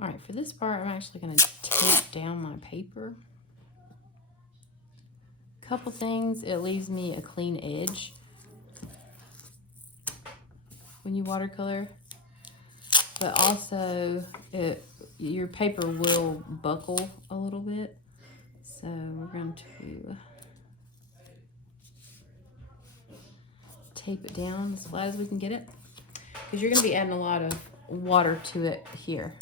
All right, for this part, I'm actually going to tape down my paper. Couple things, it leaves me a clean edge when you watercolor, but also your paper will buckle a little bit. So we're going to tape it down as flat as we can get it, because you're going to be adding a lot of water to it here.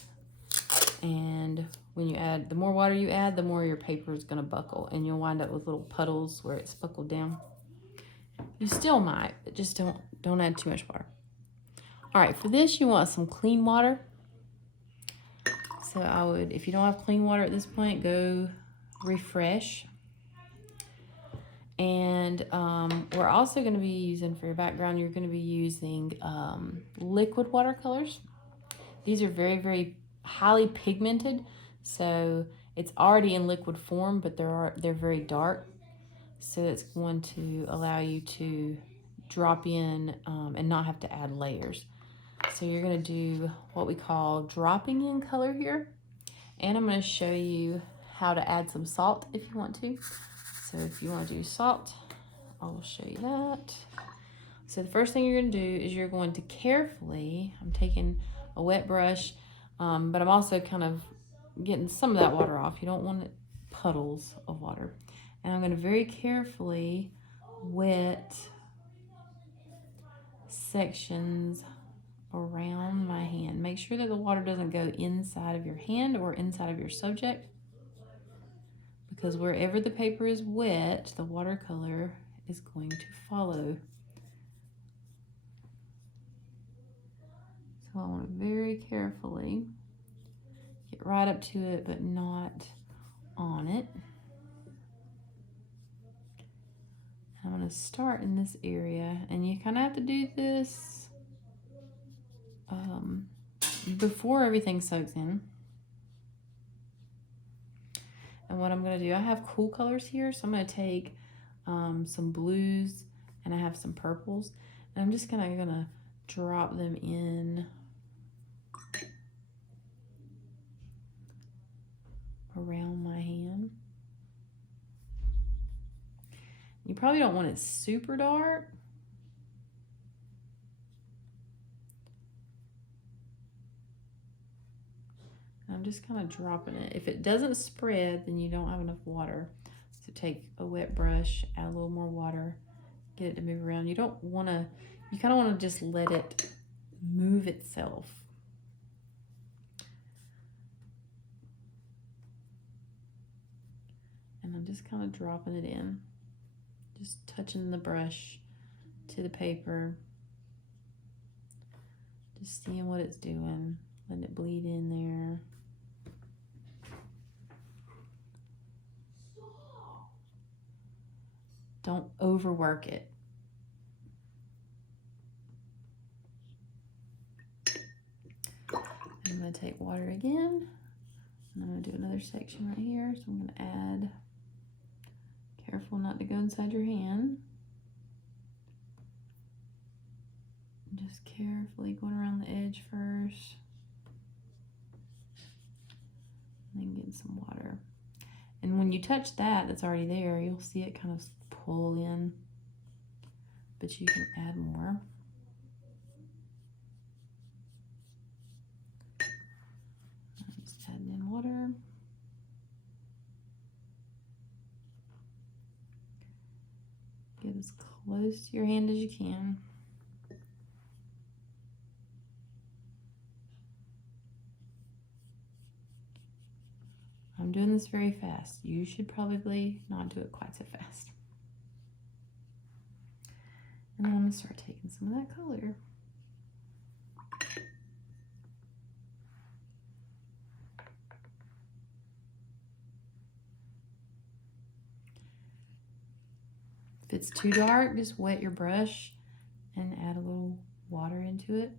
And when you add, the more water you add, the more your paper is going to buckle, and you'll wind up with little puddles where it's buckled down. You still might, but just don't add too much water. All right, for this you want some clean water. So I would, if you don't have clean water at this point, go refresh. And we're also going to be using, for your background, you're going to be using liquid watercolors. These are very, very highly pigmented, so it's already in liquid form, but they're very dark. So it's going to allow you to drop in and not have to add layers. So you're going to do what we call dropping in color here. And I'm going to show you how to add some salt if you want to. So if you want to do salt, I will show you that. So the first thing you're going to do is you're going to carefully, I'm taking a wet brush, but I'm also kind of getting some of that water off. You don't want puddles of water. And I'm going to very carefully wet sections around my hand. Make sure that the water doesn't go inside of your hand or inside of your subject, because wherever the paper is wet, the watercolor is going to follow. So I want to very carefully get right up to it, but not on it. I'm going to start in this area, and you kind of have to do this before everything soaks in. And what I'm going to do, I have cool colors here, so I'm going to take some blues, and I have some purples, and I'm just kind of going to drop them in around my hand. You probably don't want it super dark. I'm just kind of dropping it. If it doesn't spread, then you don't have enough water. So take a wet brush, add a little more water, get it to move around. You don't want to, you kind of want to just let it move itself. And I'm just kind of dropping it in, just touching the brush to the paper, just seeing what it's doing, letting it bleed in there. Don't overwork it. I'm going to take water again, and I'm going to do another section right here. So I'm going to add, careful not to go inside your hand. Just carefully going around the edge first, and then getting some water. And when you touch that that's already there, you'll see it kind of pull in, but you can add more. I'm just adding in water. Get as close to your hand as you can. I'm doing this very fast. You should probably not do it quite so fast. And then I'm going to start taking some of that color. If it's too dark, just wet your brush and add a little water into it.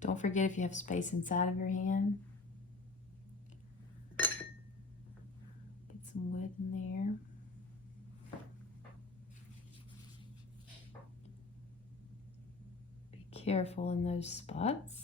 Don't forget if you have space inside of your hand. Get some wood in there. Be careful in those spots.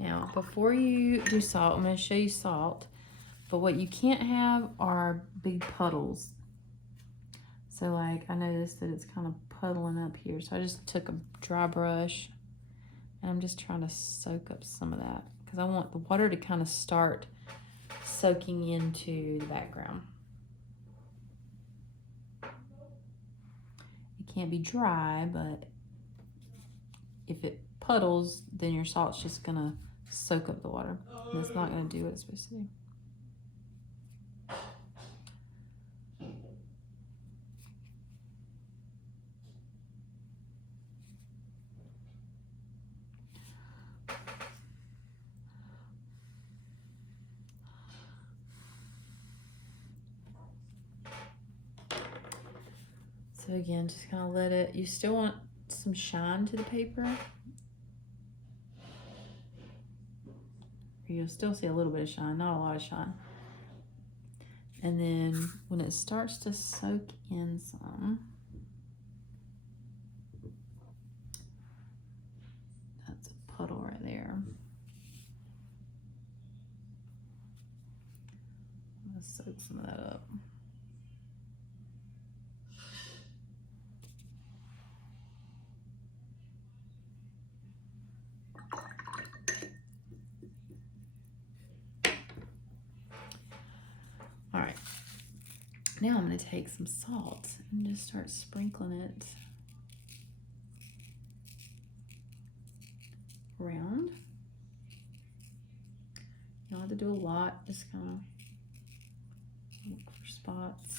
Now, before you do salt, I'm going to show you salt, but what you can't have are big puddles. So like, I noticed that it's kind of puddling up here, so I just took a dry brush and I'm just trying to soak up some of that because I want the water to kind of start soaking into the background. It can't be dry, but if it puddles, then your salt's just gonna soak up the water. And it's not gonna do what it's supposed to do. So again, just kind of let it, you still want some shine to the paper. You'll still see a little bit of shine, not a lot of shine. And then when it starts to soak in some, that's a puddle right there. I'm gonna soak some of that up. All right, now I'm going to take some salt and just start sprinkling it around. You don't have to do a lot, just kind of look for spots.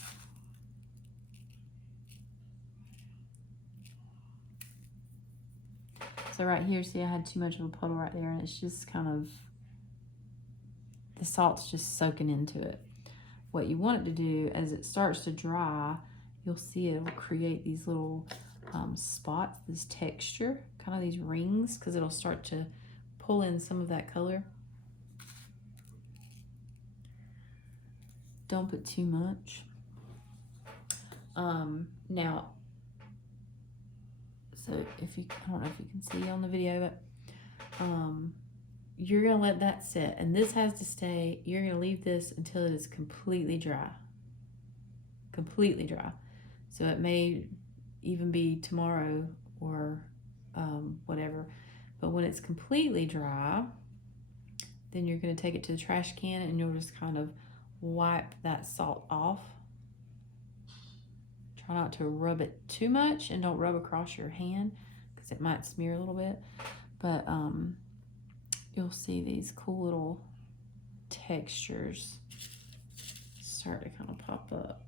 So right here, see I had too much of a puddle right there, and it's just kind of, the salt's just soaking into it. What you want it to do, as it starts to dry, you'll see it will create these little spots, this texture, kind of these rings, because it'll start to pull in some of that color. Don't put too much. Now, so if you, I don't know if you can see on the video, but you're gonna let that sit, and this has to stay, you're gonna leave this until it is completely dry. Completely dry. So it may even be tomorrow or whatever, but when it's completely dry, then you're gonna take it to the trash can and you'll just kind of wipe that salt off. Try not to rub it too much, and don't rub across your hand because it might smear a little bit, but you'll see these cool little textures start to kind of pop up.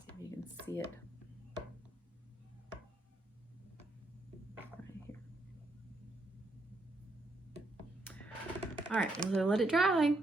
See if you can see it. All right, so let it dry.